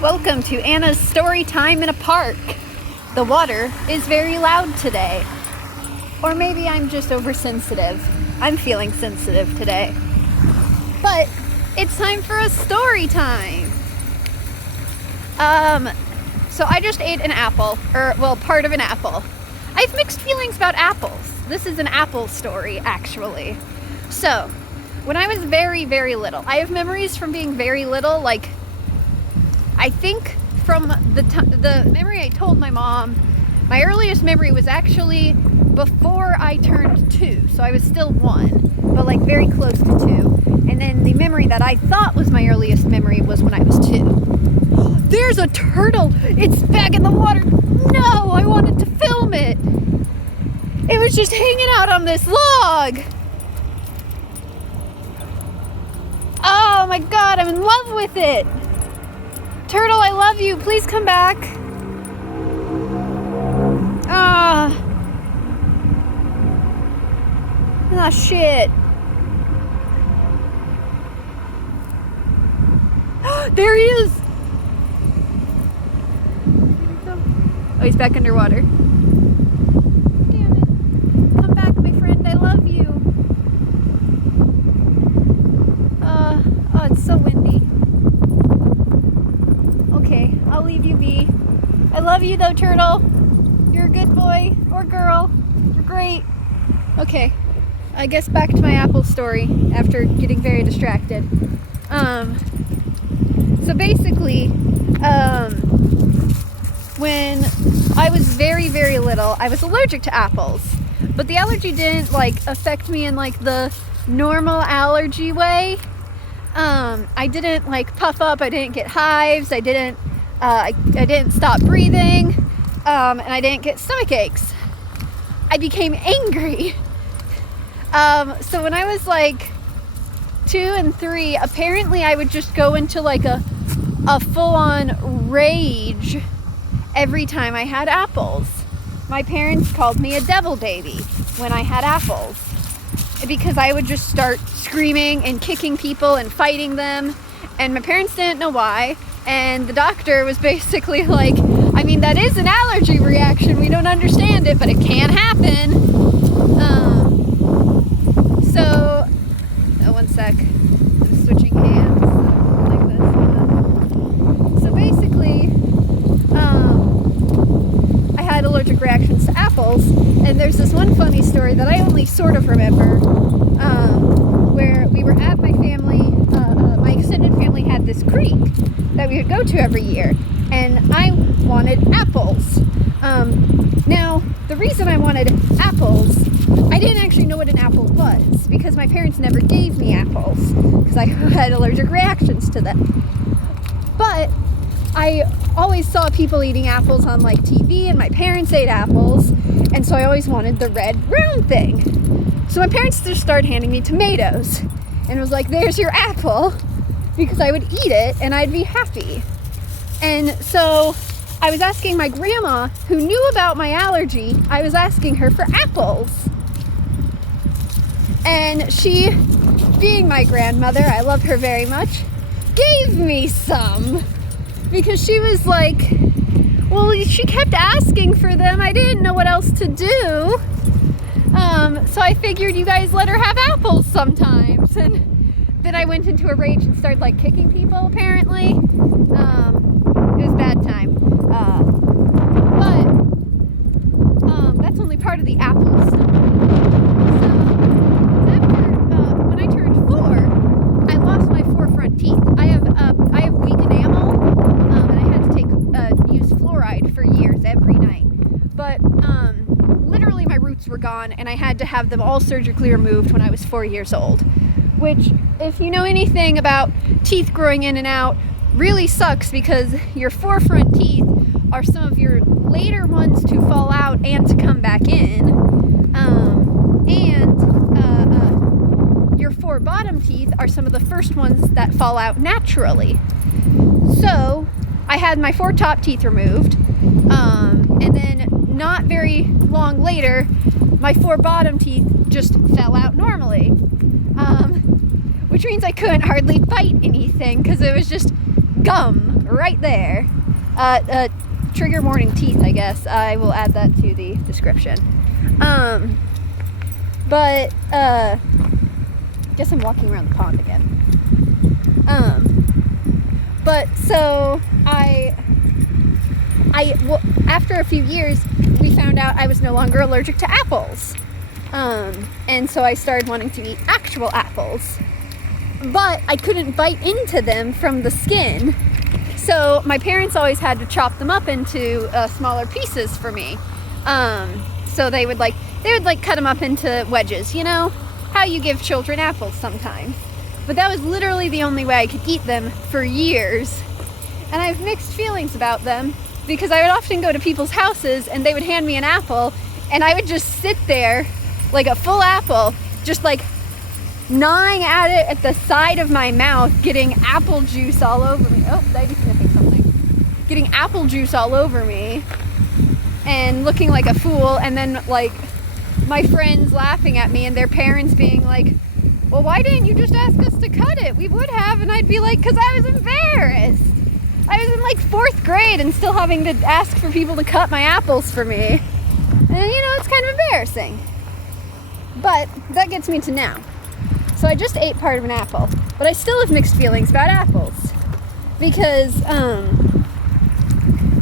Welcome to Anna's story time in a park. The water is very loud today. Or maybe I'm just oversensitive. I'm feeling sensitive today. But it's time for a story time. So I just ate an apple, part of an apple. I have mixed feelings about apples. This is an apple story, actually. So, when I was very, very little, I have memories from being very little, like, I think from the memory I told my mom, my earliest memory was actually before I turned 2, so I was still 1, but like very close to 2. And then the memory that I thought was my earliest memory was when I was 2. There's a turtle! It's back in the water! No! I wanted to film it! It was just hanging out on this log! Oh my god, I'm in love with it! Turtle, I love you. Please come back. Ah, shit. There he is. Oh, he's back underwater. Damn it. Come back, my friend. I love you. Oh, it's so windy. Okay, I'll leave you be. I love you though, turtle. You're a good boy or girl. You're great. Okay, I guess back to my apple story after getting very distracted. So basically, when I was very, very little, I was allergic to apples. But the allergy didn't affect me in the normal allergy way. I didn't puff up, I didn't get hives, I didn't stop breathing, and I didn't get stomach aches. I became angry. So when I was 2 and 3, apparently I would just go into a full-on rage every time I had apples. My parents called me a devil baby when I had apples, because I would just start screaming and kicking people and fighting them, and my parents didn't know why, and the doctor was basically that is an allergy reaction, we don't understand it, but it can happen. One sec, I'm switching hands like this. So basically, I had allergic reactions to apples, and there's this one funny story that I only sort of remember, where we were at my extended family had this creek that we would go to every year, and I wanted apples. Now, the reason I wanted apples, I didn't actually know what an apple was, because my parents never gave me apples, because I had allergic reactions to them. But I always saw people eating apples on TV, and my parents ate apples, and so I always wanted the red round thing. So my parents just started handing me tomatoes, and it was there's your apple, because I would eat it and I'd be happy. And so I was asking my grandma, who knew about my allergy, I was asking her for apples. And she, being my grandmother, I love her very much, gave me some. Because she was she kept asking for them. I didn't know what else to do. So I figured you guys let her have apples sometimes. And then I went into a rage and started kicking people, apparently. It was a bad time. But that's only part of the apples. So after, when I turned 4, I lost my 4 front teeth. I have weak enamel, and I had to use fluoride for years every night. But literally my roots were gone, and I had to have them all surgically removed when I was 4 years old. Which, if you know anything about teeth growing in and out, really sucks, because your 4 front teeth are some of your later ones to fall out and to come back in, and your 4 bottom teeth are some of the first ones that fall out naturally. So I had my 4 top teeth removed, and then not very long later my 4 bottom teeth just fell out normally, which means I couldn't hardly bite anything because it was just gum right there. Trigger warning teeth, I guess. I will add that to the description. But guess I'm walking around the pond again. But so after a few years, we found out I was no longer allergic to apples. And so I started wanting to eat actual apples. But I couldn't bite into them from the skin. So my parents always had to chop them up into smaller pieces for me. So they would cut them up into wedges, you know, how you give children apples sometimes. But that was literally the only way I could eat them for years. And I have mixed feelings about them because I would often go to people's houses and they would hand me an apple and I would just sit there like a full apple, just like gnawing at it at the side of my mouth, getting apple juice all over me. Oh, Daddy's sniffing something. Getting apple juice all over me and looking like a fool, and then like my friends laughing at me and their parents being like, well, why didn't you just ask us to cut it? We would have. And I'd be like, because I was embarrassed. I was in like 4th grade and still having to ask for people to cut my apples for me. And you know, it's kind of embarrassing. But that gets me to now. So I just ate part of an apple, but I still have mixed feelings about apples because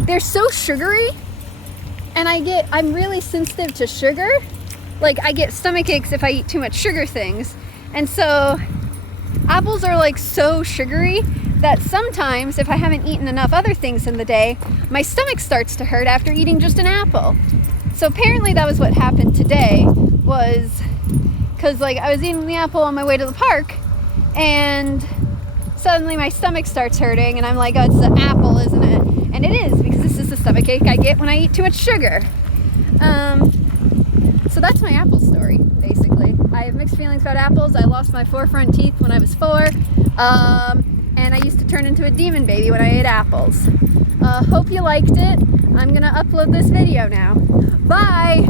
they're so sugary, and I'm really sensitive to sugar. Like I get stomach aches if I eat too much sugar things. And so apples are like so sugary that sometimes if I haven't eaten enough other things in the day, my stomach starts to hurt after eating just an apple. So apparently that was what happened today, was because like I was eating the apple on my way to the park and suddenly my stomach starts hurting and I'm like, oh, it's the apple, isn't it? And it is, because this is the stomach ache I get when I eat too much sugar. So that's my apple story, basically. I have mixed feelings about apples. I lost my 4 front teeth when I was 4. And I used to turn into a demon baby when I ate apples. Hope you liked it. I'm gonna upload this video now. Bye!